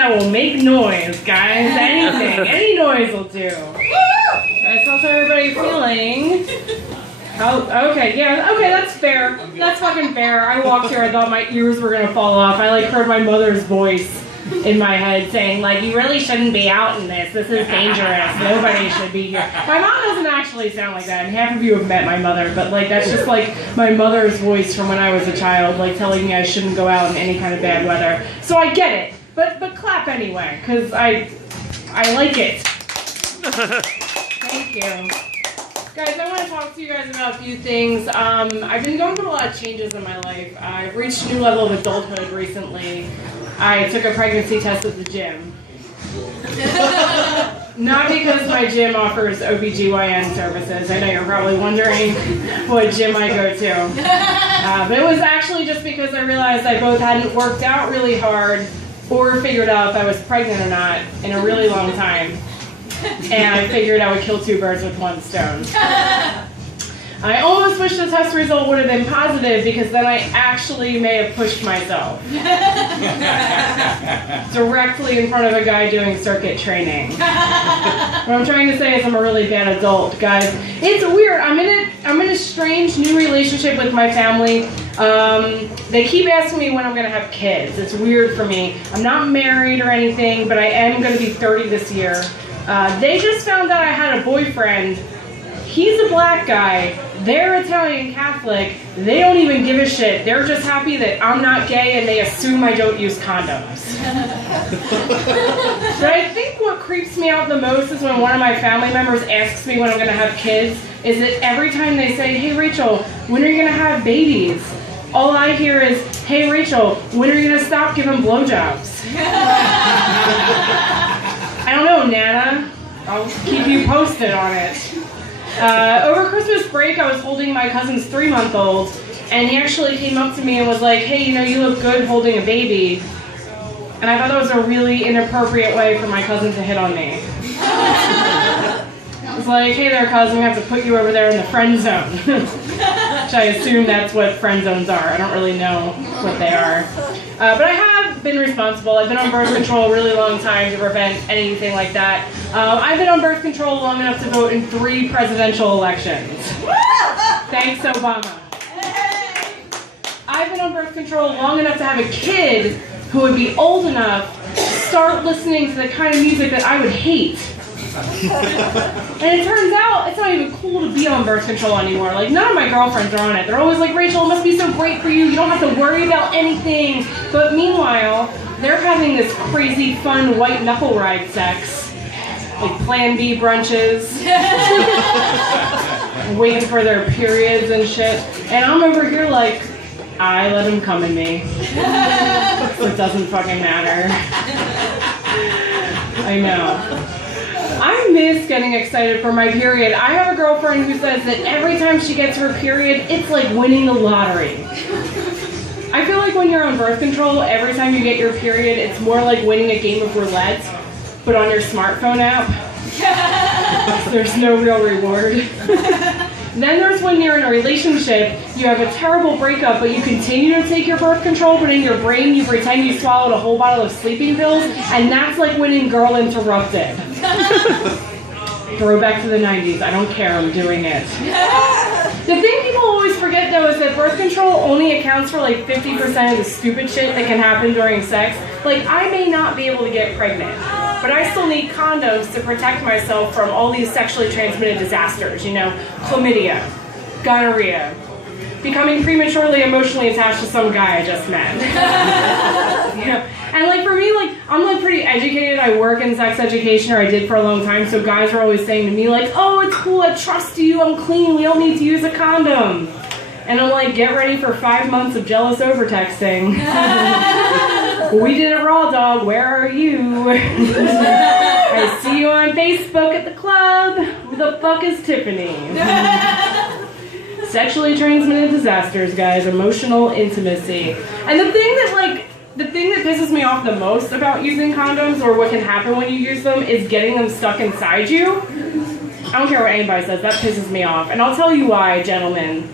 that will make noise, guys. Anything. Any noise will do. Alright, so how's everybody feeling? Okay, yeah, okay, that's fair. That's fucking fair. I walked here, I thought my ears were gonna fall off. I like heard my mother's voice in my head saying, like, you really shouldn't be out in this. This is dangerous. Nobody should be here. My mom doesn't actually sound like that, and half of you have met my mother, but like that's just like my mother's voice from when I was a child, like telling me I shouldn't go out in any kind of bad weather. So I get it, but clap anyway, because I like it. Thank you. Guys, I want to talk to you guys about a few things. I've been going through a lot of changes in my life. I've reached a new level of adulthood recently. I took a pregnancy test at the gym. Not because my gym offers OBGYN services. I know you're probably wondering what gym I go to. But it was actually just because I realized I both hadn't worked out really hard or figured out if I was pregnant or not in a really long time. And I figured I would kill two birds with one stone. I almost wish the test result would have been positive because then I actually may have pushed myself. Directly in front of a guy doing circuit training. What I'm trying to say is I'm a really bad adult, guys. It's weird. I'm in a strange new relationship with my family. They keep asking me when I'm going to have kids. It's weird for me. I'm not married or anything, but I am going to be 30 this year. They just found out I had a boyfriend. He's a black guy. They're Italian Catholic. They don't even give a shit. They're just happy that I'm not gay and they assume I don't use condoms. But I think what creeps me out the most is when one of my family members asks me when I'm going to have kids, is that every time they say, hey Rachel, when are you going to have babies? All I hear is, hey Rachel, when are you going to stop giving blowjobs? I don't know, Nana. I'll keep you posted on it. Over Christmas break, I was holding my cousin's 3-month-old, and he actually came up to me and was like, hey, you know, you look good holding a baby. And I thought that was a really inappropriate way for my cousin to hit on me. I was like, hey there, cousin, we have to put you over there in the friend zone. Which I assume that's what friend zones are. I don't really know what they are. But I have been responsible. I've been on birth control a really long time to prevent anything like that. I've been on birth control long enough to vote in 3 presidential elections. Thanks, Obama. I've been on birth control long enough to have a kid who would be old enough to start listening to the kind of music that I would hate. And it turns out it's not even cool to be on birth control anymore. Like, none of my girlfriends are on it. They're always like, Rachel, it must be so great for you. You don't have to worry about anything. But meanwhile, they're having this crazy, fun, white knuckle ride sex. Like Plan B brunches. Waiting for their periods and shit. And I'm over here like, I let him come in me. So it doesn't fucking matter. I know. I miss getting excited for my period. I have a girlfriend who says that every time she gets her period, it's like winning the lottery. I feel like when you're on birth control, every time you get your period, it's more like winning a game of roulette, but on your smartphone app. There's no real reward. Then there's when you're in a relationship, you have a terrible breakup, but you continue to take your birth control, but in your brain you pretend you swallowed a whole bottle of sleeping pills, and that's like winning Girl Interrupted. Throwback to the 90s. I don't care, I'm doing it. The thing people always forget though is that birth control only accounts for like 50% of the stupid shit that can happen during sex. Like, I may not be able to get pregnant, but I still need condoms to protect myself from all these sexually transmitted disasters, you know, chlamydia, gonorrhea, becoming prematurely emotionally attached to some guy I just met. You know? And like for me, like I'm like pretty educated. I work in sex education, or I did for a long time, so guys are always saying to me like, oh, it's cool, I trust you, I'm clean, we don't need to use a condom. And I'm like, get ready for 5 months of jealous overtexting. We did it raw, dog, where are you? I see you on Facebook at the club. Who the fuck is Tiffany? Sexually transmitted disasters, guys, emotional intimacy. And the thing that pisses me off the most about using condoms, or what can happen when you use them, is getting them stuck inside you. I don't care what anybody says, that pisses me off. And I'll tell you why, gentlemen.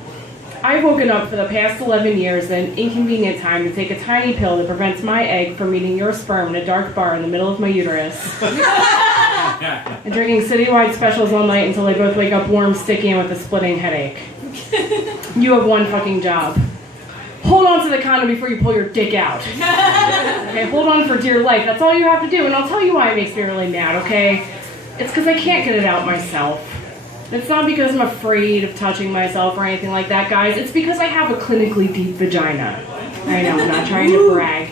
I've woken up for the past 11 years at an inconvenient time to take a tiny pill that prevents my egg from meeting your sperm in a dark bar in the middle of my uterus. And drinking citywide specials all night until they both wake up warm, sticky, and with a splitting headache. You have one fucking job. Hold on to the condom before you pull your dick out. Okay, hold on for dear life. That's all you have to do. And I'll tell you why it makes me really mad, okay? It's because I can't get it out myself. It's not because I'm afraid of touching myself or anything like that, guys. It's because I have a clinically deep vagina. I know, I'm not trying to brag.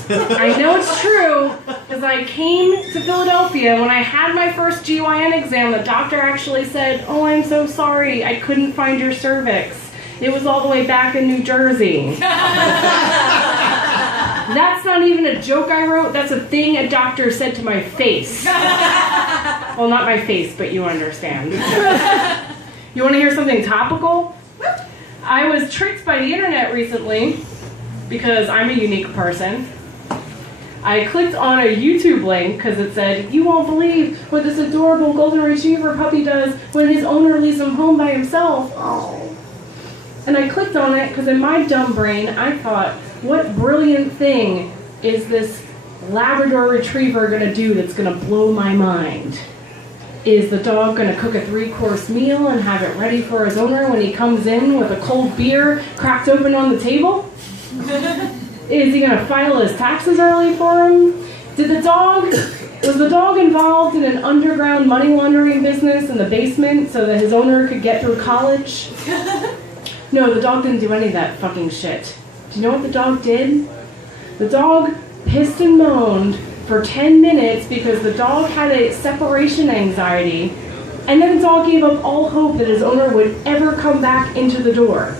I know it's true, because I came to Philadelphia, and when I had my first GYN exam, the doctor actually said, "Oh, I'm so sorry, I couldn't find your cervix. It was all the way back in New Jersey." That's not even a joke I wrote, that's a thing a doctor said to my face. Well, not my face, but you understand. You want to hear something topical? I was tricked by the internet recently, because I'm a unique person. I clicked on a YouTube link because it said, "You won't believe what this adorable golden retriever puppy does when his owner leaves him home by himself." Oh. And I clicked on it because in my dumb brain, I thought, what brilliant thing is this Labrador retriever going to do that's going to blow my mind? Is the dog going to cook a 3-course meal and have it ready for his owner when he comes in with a cold beer cracked open on the table? Is he going to file his taxes early for him? Was the dog involved in an underground money laundering business in the basement so that his owner could get through college? No, the dog didn't do any of that fucking shit. Do you know what the dog did? The dog pissed and moaned for 10 minutes because the dog had a separation anxiety, and then the dog gave up all hope that his owner would ever come back into the door.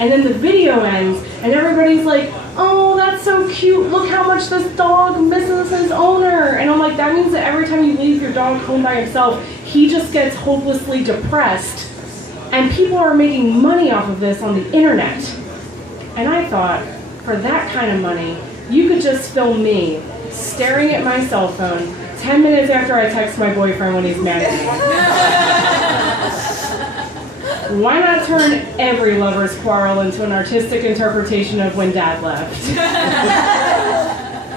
And then the video ends, and everybody's like, "Oh, that's so cute, look how much this dog misses his owner." And I'm like, that means that every time you leave your dog home by himself, he just gets hopelessly depressed. And people are making money off of this on the internet. And I thought, for that kind of money, you could just film me staring at my cell phone 10 minutes after I text my boyfriend when he's mad at me. Why not turn every lover's quarrel into an artistic interpretation of when Dad left?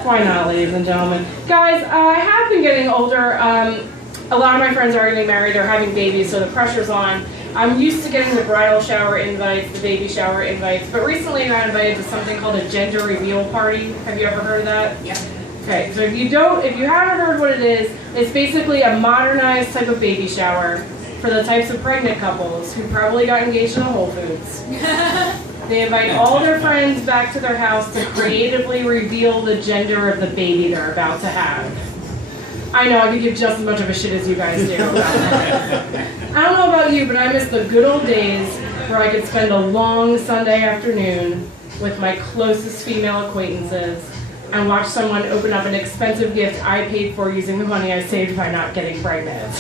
Why not, ladies and gentlemen? Guys, I have been getting older. A lot of my friends are getting married, they're having babies, so the pressure's on. I'm used to getting the bridal shower invites, the baby shower invites, but recently I got invited to something called a gender reveal party. Have you ever heard of that? Yeah. Okay, so if you haven't heard what it is, it's basically a modernized type of baby shower for the types of pregnant couples who probably got engaged in a Whole Foods. They invite all their friends back to their house to creatively reveal the gender of the baby they're about to have. I know, I could give just as much of a shit as you guys do. I don't know about you, but I miss the good old days where I could spend a long Sunday afternoon with my closest female acquaintances and watch someone open up an expensive gift I paid for using the money I saved by not getting pregnant.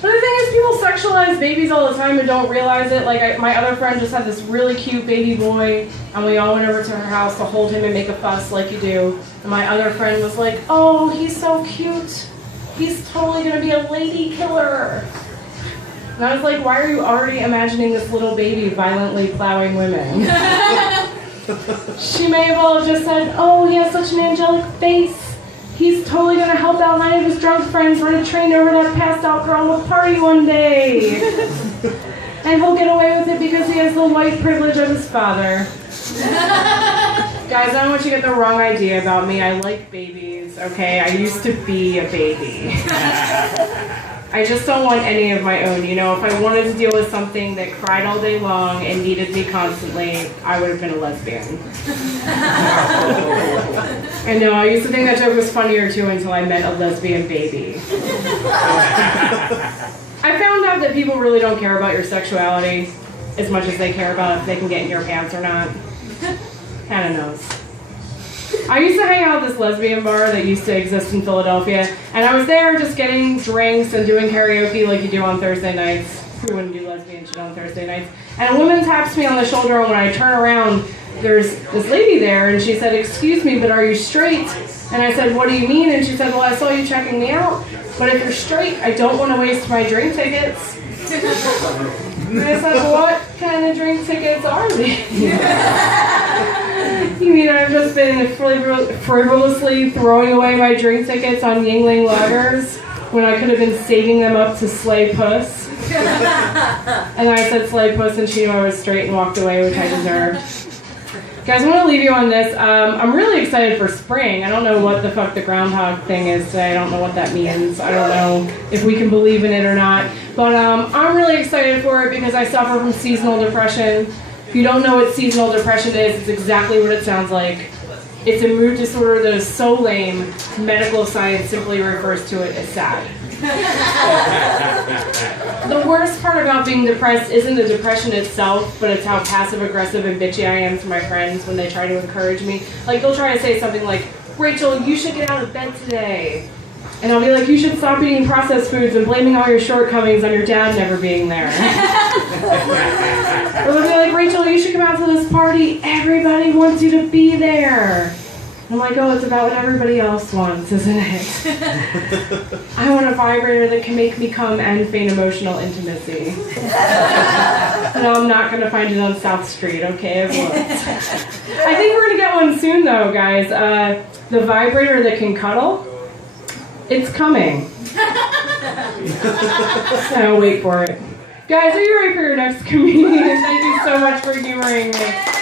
But the thing is, people sexualize babies all the time and don't realize it. Like, my other friend just had this really cute baby boy, and we all went over to her house to hold him and make a fuss like you do. And my other friend was like, "Oh, he's so cute. He's totally gonna be a lady killer." And I was like, "Why are you already imagining this little baby violently plowing women?" She may have well just said, "Oh, he has such an angelic face. He's totally gonna help out 9 of his drunk friends run a train over that passed out girl at a party one day. And he'll get away with it because he has the white privilege of his father." Guys, I don't want you to get the wrong idea about me. I like babies, okay? I used to be a baby. I just don't want any of my own. You know, if I wanted to deal with something that cried all day long and needed me constantly, I would have been a lesbian. I know, I used to think that joke was funnier too until I met a lesbian baby. I found out that people really don't care about your sexuality as much as they care about if they can get in your pants or not. Kinda knows. I used to hang out at this lesbian bar that used to exist in Philadelphia, and I was there just getting drinks and doing karaoke like you do on Thursday nights. Who wouldn't do lesbian shit on Thursday nights? And a woman taps me on the shoulder, and when I turn around, there's this lady there, and she said, "Excuse me, but are you straight?" And I said, "What do you mean?" And she said, "Well, I saw you checking me out, but if you're straight, I don't want to waste my drink tickets." And I said, what kind of drink tickets are these? You mean I've just been frivolously throwing away my drink tickets on Yingling lagers when I could have been saving them up to Slay Puss? And I said Slay Puss and she knew I was straight and walked away, which I deserved. Guys, I want to leave you on this. I'm really excited for spring. I don't know what the fuck the groundhog thing is today. I don't know what that means. I don't know if we can believe in it or not. But I'm really excited for it because I suffer from seasonal depression. If you don't know what seasonal depression is, it's exactly what it sounds like. It's a mood disorder that is so lame, medical science simply refers to it as sad. The worst part about being depressed isn't the depression itself, but it's how passive-aggressive and bitchy I am to my friends when they try to encourage me. Like, they'll try to say something like, Rachel, you should get out of bed today. And I'll be like, you should stop eating processed foods and blaming all your shortcomings on your dad never being there. Or they'll be like, Rachel, you should come out to this party. Everybody wants you to be there. I'm like, oh, it's about what everybody else wants, isn't it? I want a vibrator that can make me come and feign emotional intimacy. No, I'm not going to find it on South Street, okay? I won't. I think we're going to get one soon, though, guys. The vibrator that can cuddle, it's coming. I'll wait for it. Guys, are you ready for your next comedian? Thank you so much for humoring me.